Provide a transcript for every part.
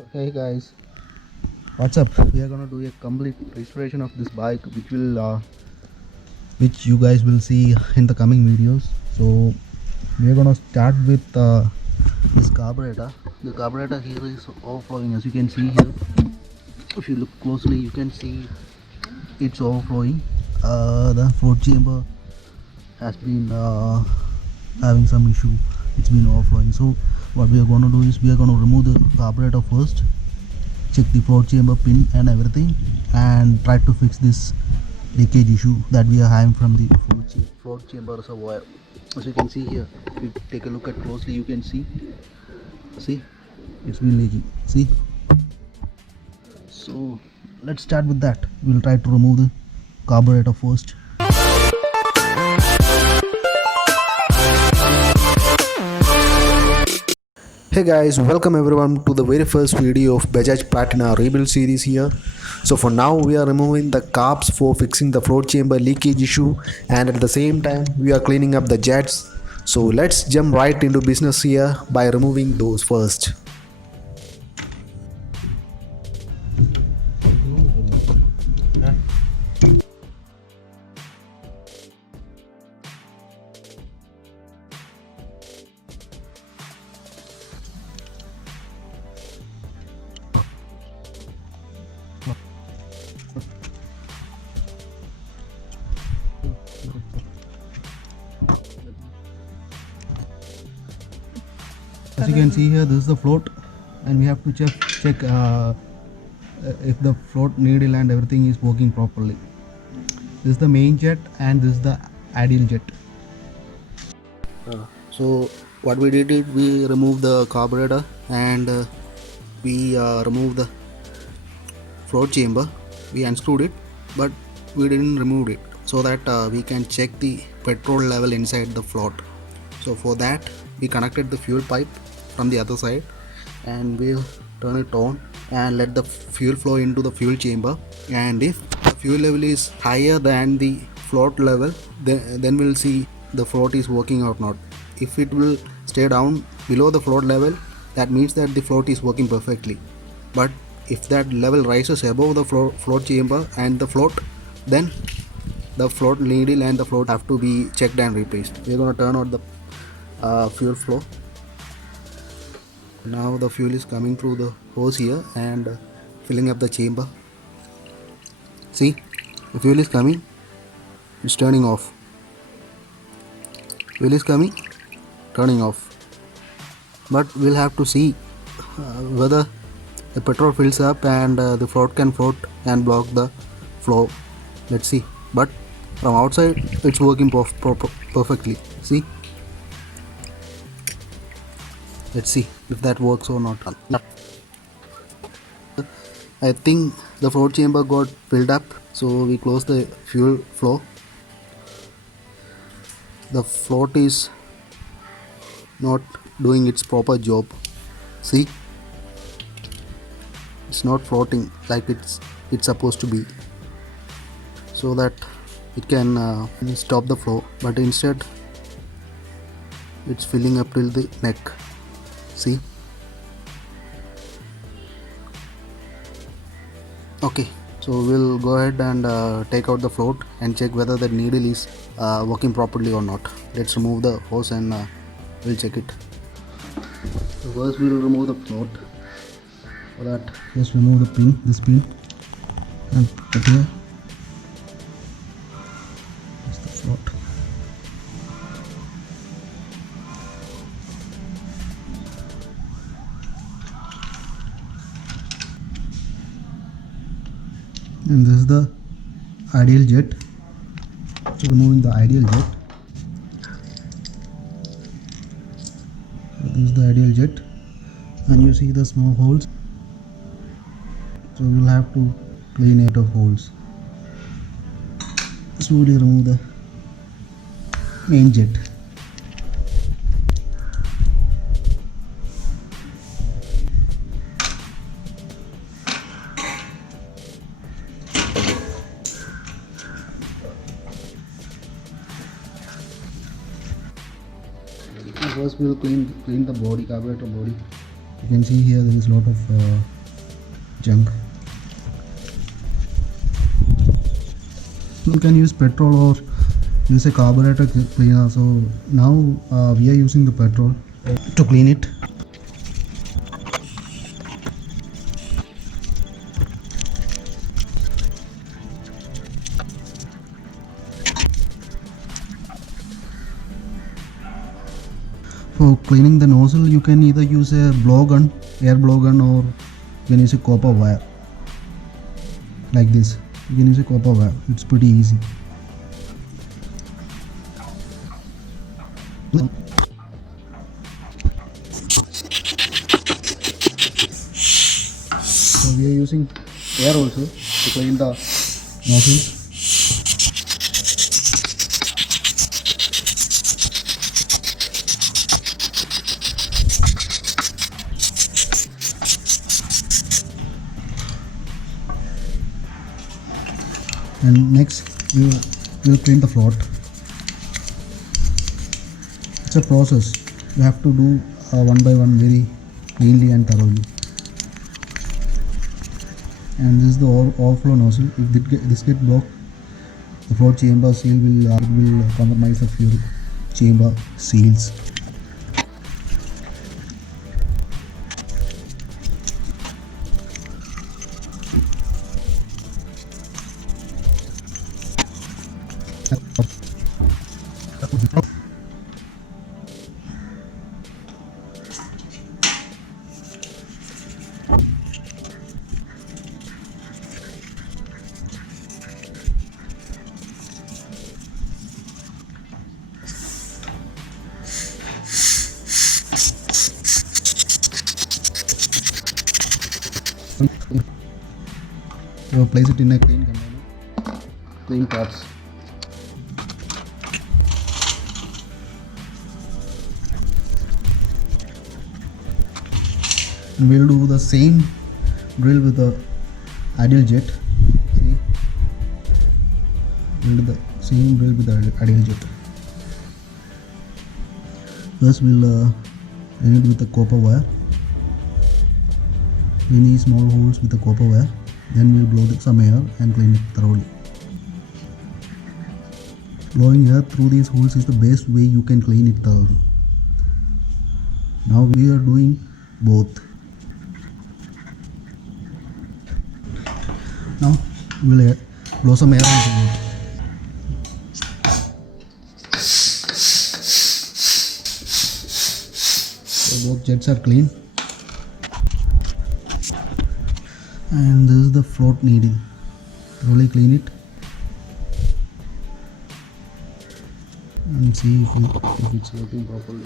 So hey guys, what's up? We are gonna do a complete restoration of this bike, which you guys will see in the coming videos. So we are gonna start with this carburetor. The carburetor here is overflowing, as you can see here. If you look closely, you can see it's overflowing. The float chamber has been having some issue. It's been overflowing. So what we are gonna do is we are gonna remove the carburetor first, check the float chamber pin and everything, and try to fix this leakage issue that we are having from the float chamber reservoir. As you can see here, if you take a look at closely, you can see it's been leaking. See, so let's start with that. We'll try to remove the carburetor first. Hey guys, welcome everyone to the very first video of Bajaj Platina rebuild series here. So for now we are removing the carbs for fixing the float chamber leakage issue, and at the same time we are cleaning up the jets. So let's jump right into business here by removing those first. As you can see here, this is the float, and we have to check if the float needle and everything is working properly. This is the main jet and this is the ideal jet. So what we did is we removed the carburetor and we removed the float chamber. We unscrewed it, but we didn't remove it so that we can check the petrol level inside the float. So for that we connected the fuel pipe from the other side, and we'll turn it on and let the fuel flow into the fuel chamber. And if the fuel level is higher than the float level, then we'll see the float is working or not. If it will stay down below the float level, that means that the float is working perfectly. But if that level rises above the float chamber and the float, then the float needle and the float have to be checked and replaced. We're going to turn on the fuel flow. Now the fuel is coming through the hose here and filling up the chamber. See, the fuel is coming, it's turning off. Fuel is coming, turning off. But we'll have to see whether the petrol fills up and the float can float and block the flow. Let's see. But from outside it's working perfectly. See, let's see if that works or not. I think the float chamber got filled up, so we close the fuel flow. The float is not doing its proper job. See, it's not floating like it's supposed to be, so that it can stop the flow, but instead it's filling up till the neck. See, okay, so we'll go ahead and take out the float and check whether the needle is working properly or not. Let's remove the hose and we'll check it. So first we will remove the float. For that, just remove the pin, this pin, and put here. That's the float. And this is the ideal jet. So removing the ideal jet. So this is the ideal jet, and you see the small holes. So we'll have to clean it of holes. Slowly remove the main jet. First we will clean the body, carburetor body. can see here there is a lot of junk. You can use petrol or use a carburetor cleaner. So now we are using the petrol to clean it. For cleaning the nozzle, you can either use a blow gun, air blow gun, or you can use a copper wire like this. You can use a copper wire, it's pretty easy. So we are using air also to clean the nozzle. And next we will clean the float. It's a process, you have to do one by one very cleanly and thoroughly. And this is the overflow nozzle. If this get blocked, the float chamber seal will compromise the fuel chamber seals. You place it in a clean container, clean carbs. And we'll do the same drill with the ideal jet. See, we'll do the same drill with the ideal jet. First we'll clean it with the copper wire. Clean these small holes with the copper wire. Then we'll blow some air and clean it thoroughly. Blowing air through these holes is the best way you can clean it thoroughly. Now we are doing both. Now we'll blow some air into it. So both jets are clean. And this is the float needle. Thoroughly clean it and see if it's working properly.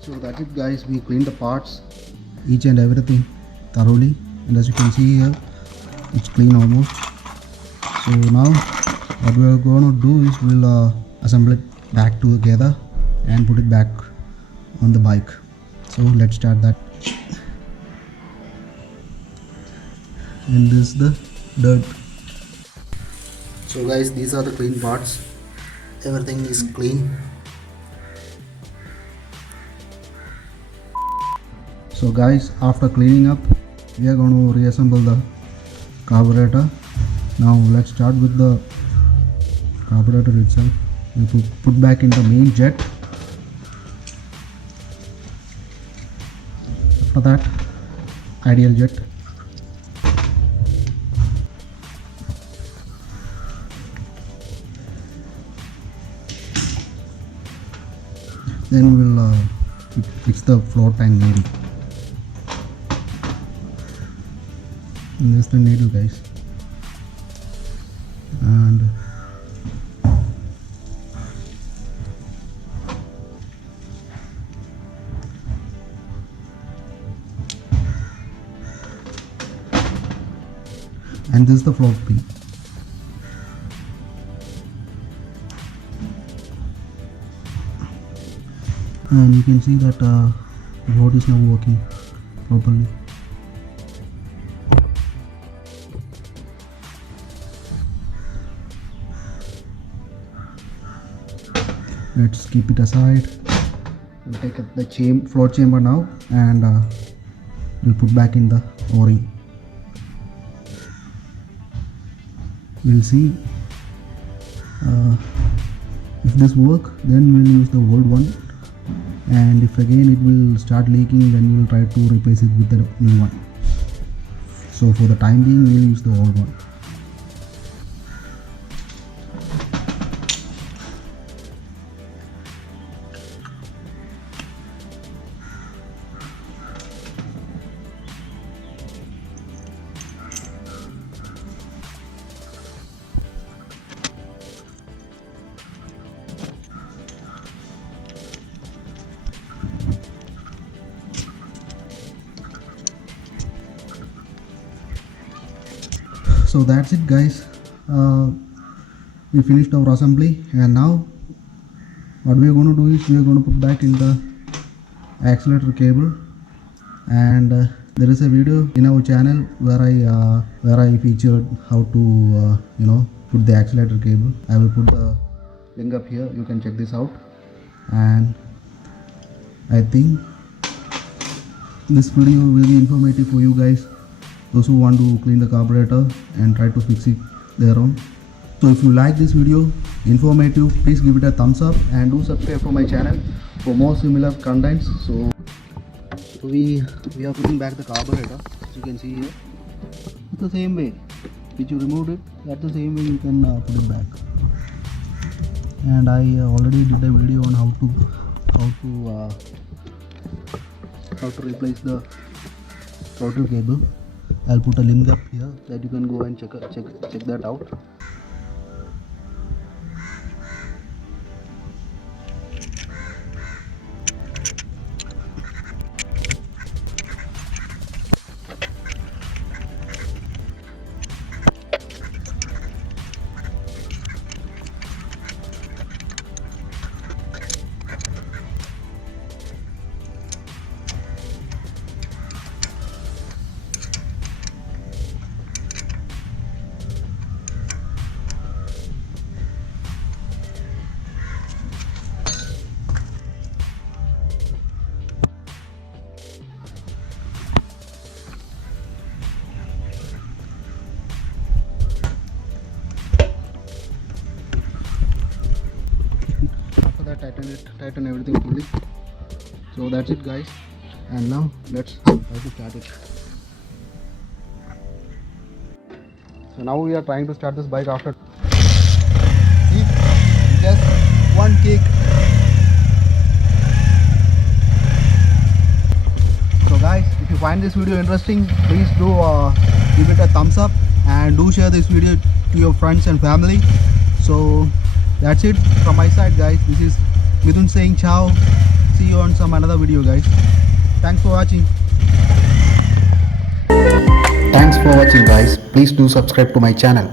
So that's it guys, we cleaned the parts, each and everything thoroughly. And as you can see here, it's clean almost. So now what we are going to do is we'll assemble it back together and put it back on the bike. So let's start that. And this is the dirt. So guys, these are the clean parts. Everything is clean. So guys, after cleaning up, we are going to reassemble the carburetor. Now let's start with the carburetor itself. We put back in the main jet. After that, ideal jet. Then we'll fix the float tank needle. And this is the needle guys. And this is the float pin. And you can see that the float is now working properly. Let's keep it aside. We'll take up the float chamber now, and we'll put back in the o-ring. We'll see if this works, then we'll use the old one, and if again it will start leaking, then we'll try to replace it with the new one. So for the time being, we'll use the old one. So that's it, guys. We finished our assembly, and now what we are going to do is we are going to put back in the accelerator cable, and there is a video in our channel where I featured how to put the accelerator cable. I will put the link up here, you can check this out. And I think this video will be informative for you guys, those who want to clean the carburetor and try to fix it their own. So if you like this video, informative, please give it a thumbs up and do subscribe to my channel for more similar contents. So we are putting back the carburetor, as you can see here. It's the same way which you removed it, that's the same way you can put it back. And I already did a video on how to replace the throttle cable. I'll put a link up here that you can go and check that out. Tighten everything fully. So that's it, guys, and now let's try to start it. So now we are trying to start this bike after just one kick. So guys, if you find this video interesting, please do give it a thumbs up and do share this video to your friends and family. So that's it from my side, guys. This is Midun saying ciao. See you on some another video, guys. Thanks for watching. Thanks for watching, guys. Please do subscribe to my channel.